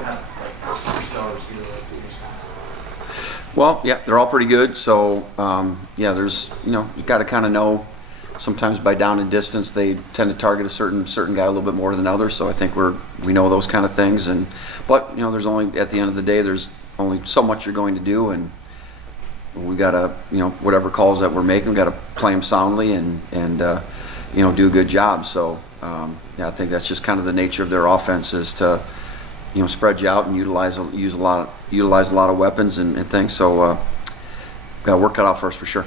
don't have like a superstar receiver like the years past. Well, yeah, they're all pretty good. So, yeah, there's, you got to kind of know. Sometimes by down and distance, they tend to target a certain guy a little bit more than others. So I think we know those kind of things. But there's only, at the end of the day, there's only so much you're going to do, and we got to, whatever calls that we're making, we got to play them soundly and do a good job. So yeah, I think that's just kind of the nature of their offense, is to spread you out and utilize a lot of weapons and things. So got work cut out for us for sure.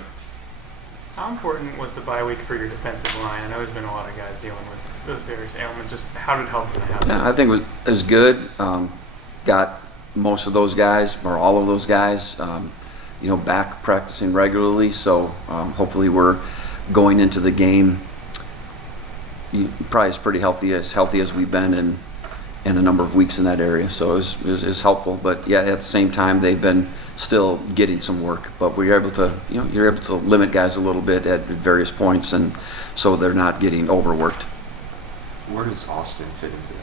How important was the bye week for your defensive line? I know there's been a lot of guys dealing with those various ailments. Just how did it help them to have Yeah, I think it was good. Got most of those guys, or all of those guys, back practicing regularly. So hopefully we're going into the game probably as pretty healthy as we've been in a number of weeks in that area. So it was helpful. But yeah, at the same time, they've been still getting some work. But we're able to, you're able to limit guys a little bit at various points, and so they're not getting overworked. Where does Austin fit into that?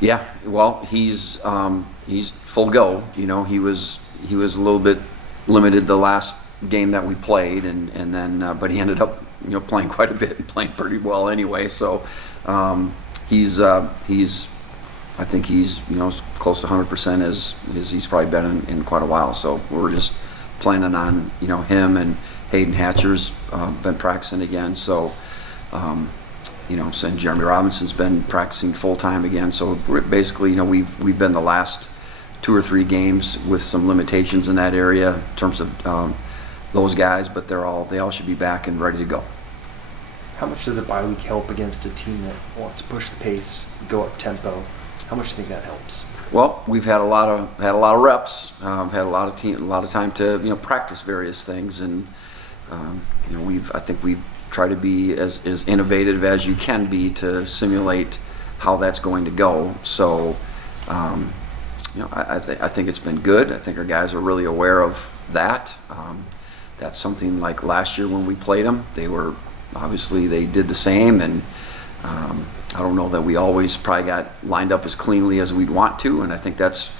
Yeah, well, he's full go. He was a little bit limited the last game that we played, and then but he ended up playing quite a bit and playing pretty well anyway. So I think he's close to 100% as he's probably been in quite a while. So we're just planning on him, and Hayden Hatcher's been practicing again. So and Jeremy Robinson's been practicing full time again. So we're basically we've been the last 2 or 3 games with some limitations in that area in terms of those guys, but they all should be back and ready to go. How much does a bye week help against a team that wants to push the pace, go up tempo? How much do you think that helps? Well, we've had a lot of reps, had a lot of time to practice various things, and I think we've tried to be as innovative as you can be to simulate how that's going to go. So I think it's been good. I think our guys are really aware of that. That's something like last year when we played them. They did the same, and I don't know that we always probably got lined up as cleanly as we'd want to, and I think that's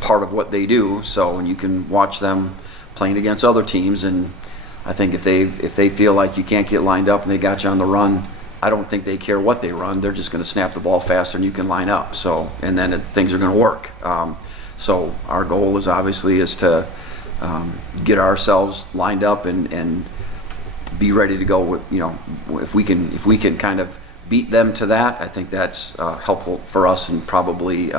part of what they do. So when you can watch them playing against other teams, and I think if they feel like you can't get lined up and they got you on the run, I don't think they care what they run. They're just going to snap the ball faster and you can line up. So, and then things are going to work. So our goal is obviously to get ourselves lined up and be ready to go with, if we can kind of beat them to that, I think that's helpful for us, and probably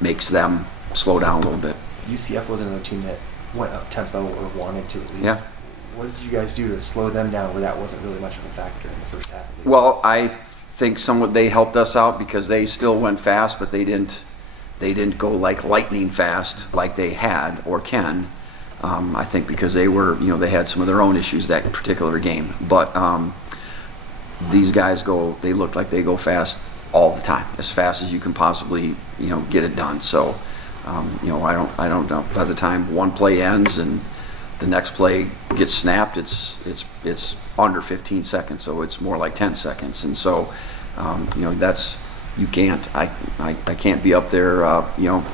makes them slow down a little bit. UCF was another team that went up tempo, or wanted to at least. Yeah. What did you guys do to slow them down where that wasn't really much of a factor in the first half of the game? Well, I think they helped us out because they still went fast, but they didn't go like lightning fast like they had or can. I think because they had some of their own issues that particular game. But these guys they look like they go fast all the time, as fast as you can possibly, get it done. So, I don't know. By the time one play ends and the next play gets snapped, it's under 15 seconds, so it's more like 10 seconds. And so, you can't. I can't be up there,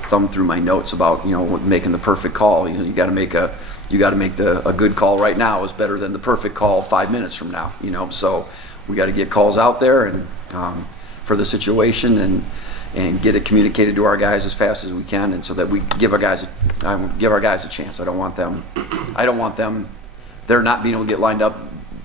thumb through my notes about making the perfect call. You got to make a good call right now is better than the perfect call 5 minutes from now. So we got to get calls out there and for the situation and get it communicated to our guys as fast as we can, and so that we give our guys a chance. I don't want them. They're not being able to get lined up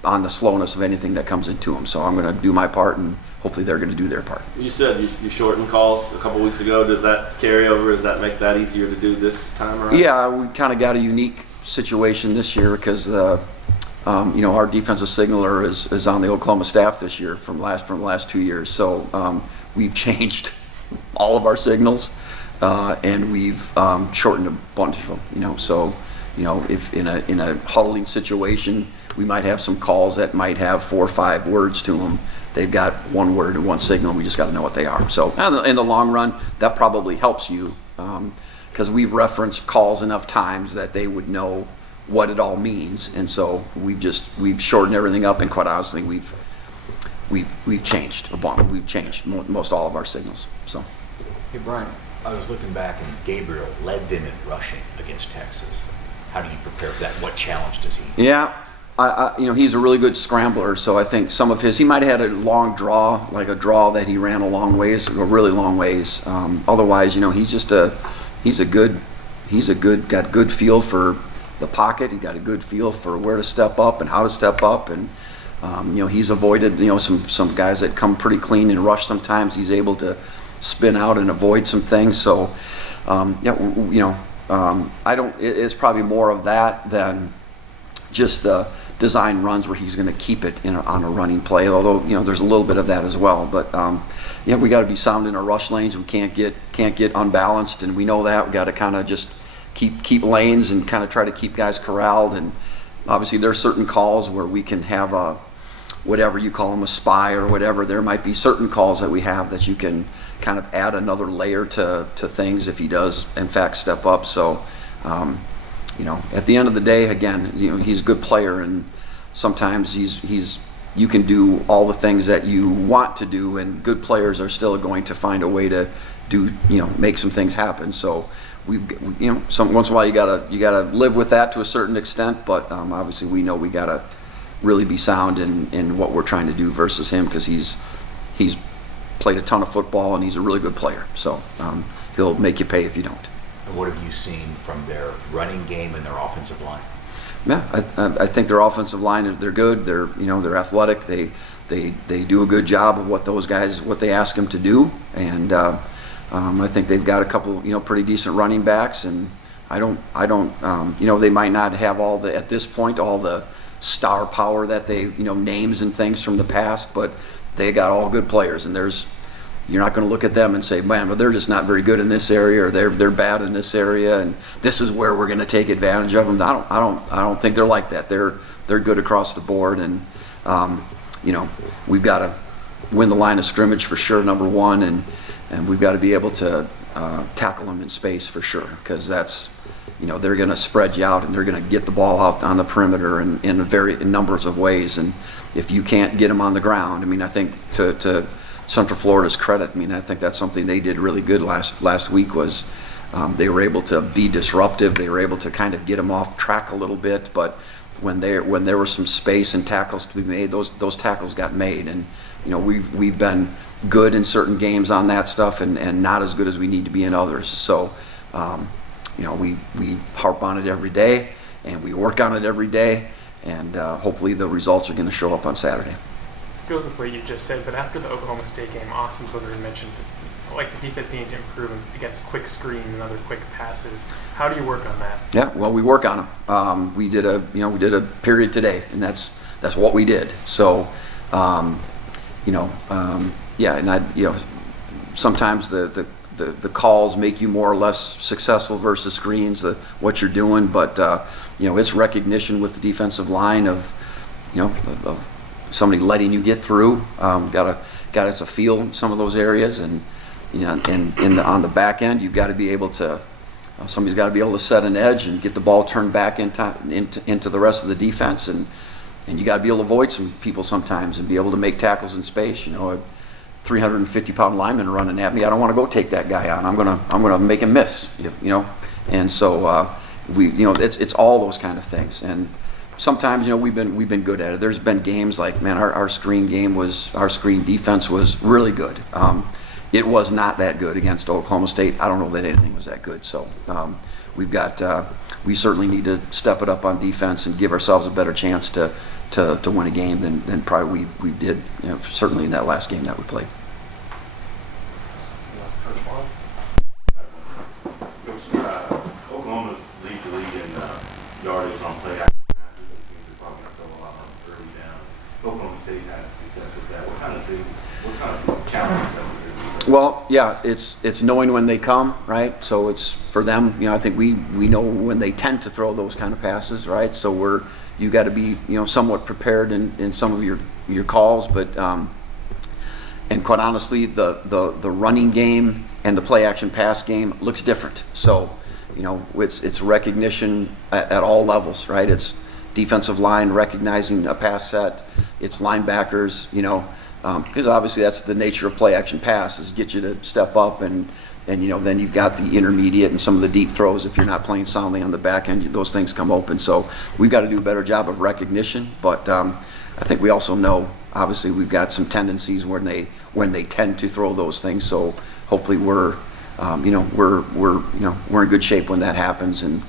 on the slowness of anything that comes into them. So I'm going to do my part, and hopefully they're going to do their part. You said you shortened calls a couple weeks ago. Does that carry over? Does that make that easier to do this time around? Yeah, we kind of got a unique situation this year because our defensive signaler is on the Oklahoma staff this year from the last 2 years. So we've changed all of our signals, and we've shortened a bunch of them. So if in a huddling situation, we might have some calls that might have 4 or 5 words to them. They've got 1 word and 1 signal, and we just got to know what they are. So in the long run, that probably helps you because we've referenced calls enough times that they would know what it all means. And so we've shortened everything up, and quite honestly, we've changed a bunch. We've changed most all of our signals. So Hey, Brian, I was looking back and Gabriel led them in rushing against Texas. How do you prepare for that? What challenge does he? Yeah, he's a really good scrambler, so I think some of he might have had a long draw, like a draw that he ran a long ways, a really long ways. Otherwise, he's got good feel for the pocket. He got a good feel for where to step up and how to step up, and he's avoided some guys that come pretty clean and rush. Sometimes he's able to spin out and avoid some things. So it's probably more of that than just the design runs where he's going to keep it on a running play. Although there's a little bit of that as well. But we got to be sound in our rush lanes. We can't get unbalanced, and we know that. We got to kind of just keep lanes and kind of try to keep guys corralled. And obviously there's certain calls where we can have a whatever you call them, a spy or whatever. There might be certain calls that we have that you can kind of add another layer to things if he does in fact step up. So at the end of the day, again, he's a good player, and sometimes you can do all the things that you want to do, and good players are still going to find a way to do make some things happen. So once in a while you gotta live with that to a certain extent, but obviously we know we gotta really be sound in what we're trying to do versus him, because he's played a ton of football and he's a really good player. So he'll make you pay if you don't. And what have you seen from their running game and their offensive line? Yeah, I think their offensive line, they're good. They're athletic. They do a good job of what they ask them to do, and I think they've got a couple pretty decent running backs. And I don't they might not have at this point all the star power that they names and things from the past, but they got all good players, and you're not going to look at them and say, man, but they're just not very good in this area, or they're bad in this area, and this is where we're going to take advantage of them. I don't think they're like that. They're good across the board, and we've got to win the line of scrimmage for sure, number one, and we've got to be able to tackle them in space for sure, because that's they're going to spread you out, and they're going to get the ball out on the perimeter in numbers of ways, and if you can't get them on the ground, I think to Central Florida's credit, I think that's something they did really good last week was they were able to be disruptive. They were able to kind of get them off track a little bit, but when there was some space and tackles to be made, those tackles got made, and we've been good in certain games on that stuff, and not as good as we need to be in others. So we harp on it every day, and we work on it every day, and hopefully the results are going to show up on Saturday. This goes with what you just said, but after the Oklahoma State game, Austin Slytherin mentioned the defense needing to improve against quick screens and other quick passes. How do you work on that? Yeah, well, we work on them. We did a period today, and that's what we did. So, sometimes the calls make you more or less successful versus screens, what you're doing, but it's recognition with the defensive line of somebody letting you get through. Got to feel in some of those areas, and on the back end, you've got to be able to. Somebody's got to be able to set an edge and get the ball turned back into the rest of the defense, and you got to be able to avoid some people sometimes and be able to make tackles in space. A 350-pound lineman running at me, I don't want to go take that guy on. I'm gonna make him miss. And so it's all those kind of things. And sometimes we've been good at it. There's been games like, man, our screen defense was really good. It was not that good against Oklahoma State. I don't know that anything was that good. So we certainly need to step it up on defense and give ourselves a better chance to win a game than probably we did, certainly in that last game that we played. Oklahoma's leads the league in yardage on play action passes, and things are probably going to throw a lot on early downs. Oklahoma State had success with that. What kind of challenges that was there? Well, yeah, it's knowing when they come, right? So it's for them, I think we know when they tend to throw those kind of passes, right? So you got to be somewhat prepared in some of your calls, but and quite honestly, the running game and the play action pass game looks different. So it's recognition at all levels, right? It's defensive line recognizing a pass set, it's linebackers, because obviously that's the nature of play action pass, is get you to step up, and you know, then you've got the intermediate and some of the deep throws. If you're not playing soundly on the back end, those things come open. So we've got to do a better job of recognition. But I think we also know, obviously, we've got some tendencies when they tend to throw those things. So hopefully we're in good shape when that happens. And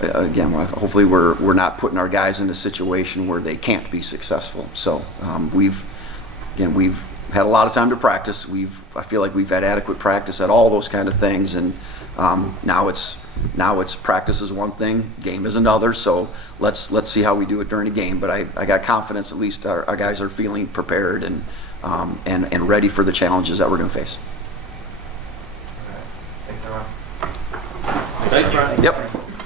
again, hopefully we're not putting our guys in a situation where they can't be successful. So we've had a lot of time to practice. I feel like we've had adequate practice at all those kind of things, and now it's practice is one thing, game is another. So let's see how we do it during a game. But I got confidence, at least our guys are feeling prepared and ready for the challenges that we're going to face. Thanks, everyone. Thanks, Brian. Yep.